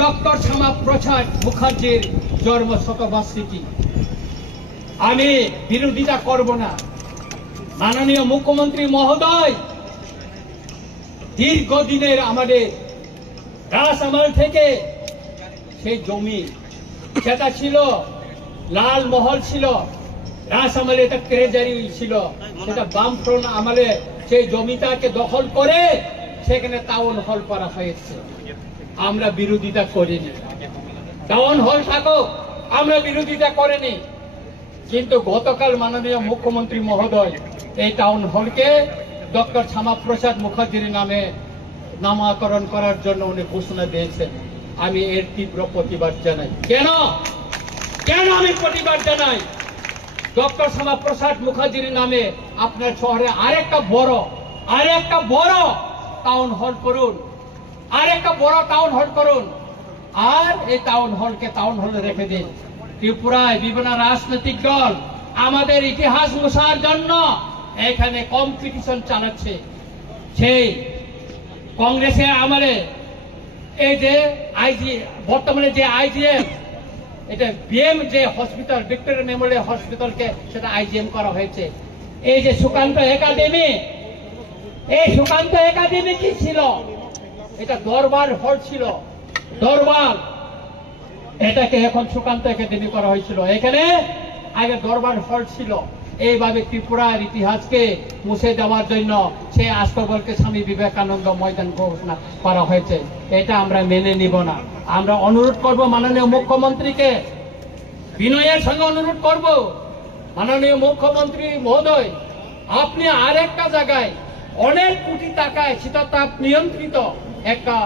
Doctor Shyamaprasad মুখার্জির জন্ম শতবার্ষিকী। আমি বিরোধিতা করব না। মাননীয় মুখ্যমন্ত্রী মহোদয় দীর্ঘদিনের আমাদের রাস আমল থেকে সেই জমি যেটা ছিল লাল মহল ছিল, রাস আমলে এটা ট্রেজারি ছিল, সেটা বামফ্রন্ট আমলে সেই জমিটাকে দখল করে সেখানে টাউন হল করা হয়েছে। আমরা বিরোধিতা করিনি, টাউন হল থাকুক, আমরা বিরোধিতা করিনি। কিন্তু গতকাল মাননীয় মুখ্যমন্ত্রী মহোদয় এই টাউন হলকে ডক্টর শ্যামাপ্রসাদ মুখার্জির নামে নামকরণ করার জন্য উনি ঘোষণা দিয়েছেন। আমি এর তীব্র প্রতিবাদ জানাই। কেন আমি প্রতিবাদ জানাই? ডক্টর শ্যামাপ্রসাদ মুখার্জির নামে আপনার শহরে আরেকটা বড় টাউন হল করুন, আরেকটা বড় টাউন হল করুন, আর এই টাউন হলকে টাউন হলে রেখে দিন। ত্রিপুরায় বিভিন্ন রাজনৈতিক দল আমাদের ইতিহাস মুছার জন্য এখানে কম্পিটিশন চালাচ্ছে। সেই কংগ্রেসের আমলে এই যে বর্তমানে যে আইজিএম, এটা বিএম যে হসপিটাল, ভিক্টোরিয়া মেমোরিয়াল হসপিটালকে সেটা আইজিএম করা হয়েছে। এই যে সুকান্ত একাডেমি, এই সুকান্ত একাডেমি কি ছিল? এটা দরবার হল ছিল, দরবার। এটাকে এখন সুকান্ত একাডেমি করা হয়েছিল। এখানে আগে দরবার হল ছিল। এইভাবে ত্রিপুরার ইতিহাসকে মুছে দেওয়ার জন্য সেই আস্তবলকে স্বামী বিবেকানন্দ ময়দান ঘোষণা করা হয়েছে। এটা আমরা মেনে নিব না। আমরা অনুরোধ করব মাননীয় মুখ্যমন্ত্রীকে, বিনয়ের সঙ্গে অনুরোধ করব, মাননীয় মুখ্যমন্ত্রী মহোদয়, আপনি আরেকটা জায়গায় অনেক কোটি টাকায় শীততাপ নিয়ন্ত্রিত একটা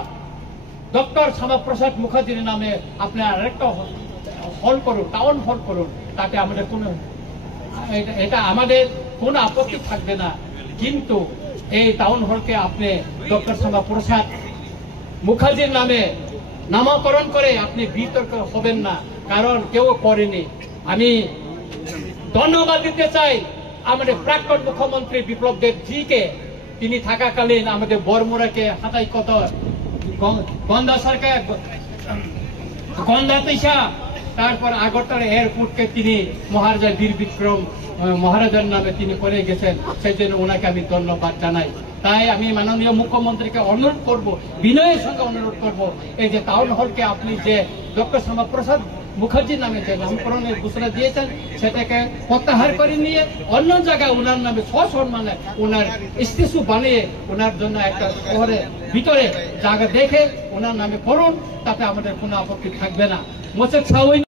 ডক্টর শ্যামাপ্রসাদ মুখার্জির নামে আপনি আরেকটা হল করুন, টাউন হল করুন। তাতে আমাদের এটা আমাদের কোনো আপত্তি থাকবে না। কিন্তু এই টাউন হলকে আপনি ডক্টর শ্যামাপ্রসাদ মুখার্জির নামে নামকরণ করে আপনি বিতর্ক হবেন না, কারণ কেউ করেনি। আমি ধন্যবাদ দিতে চাই আমাদের প্রাক্তন মুখ্যমন্ত্রী বিপ্লব দেবজিকে। তিনি থাকাকালীন আমাদের বরমুড়াকে হাতাই কত গন্ধা সরকার, গন্ধা তৈশা, তারপর আগরতলা এয়ারপোর্টকে তিনি মহারাজা বীর বিক্রম মহারাজার নামে তিনি করে গেছেন। সেই জন্য ওনাকে আমি ধন্যবাদ জানাই। তাই আমি মাননীয় মুখ্যমন্ত্রীকে অনুরোধ করব, বিনয়ের সঙ্গে অনুরোধ করব, এই যে টাউন হলকে আপনি যে ডক্টর শ্যামাপ্রসাদ মুখার্জির নামে যে নামকরণের ঘোষণা দিয়েছেন সেটাকে প্রত্যাহার করে নিয়ে অন্য জায়গায় ওনার নামে সসম্মানে ওনার স্ট্যাচু বানিয়ে ওনার জন্য একটা শহরের ভিতরে জায়গা দেখে ওনার নামে করুন। তাতে আমাদের কোনো আপত্তি থাকবে না। মোশেক সাউই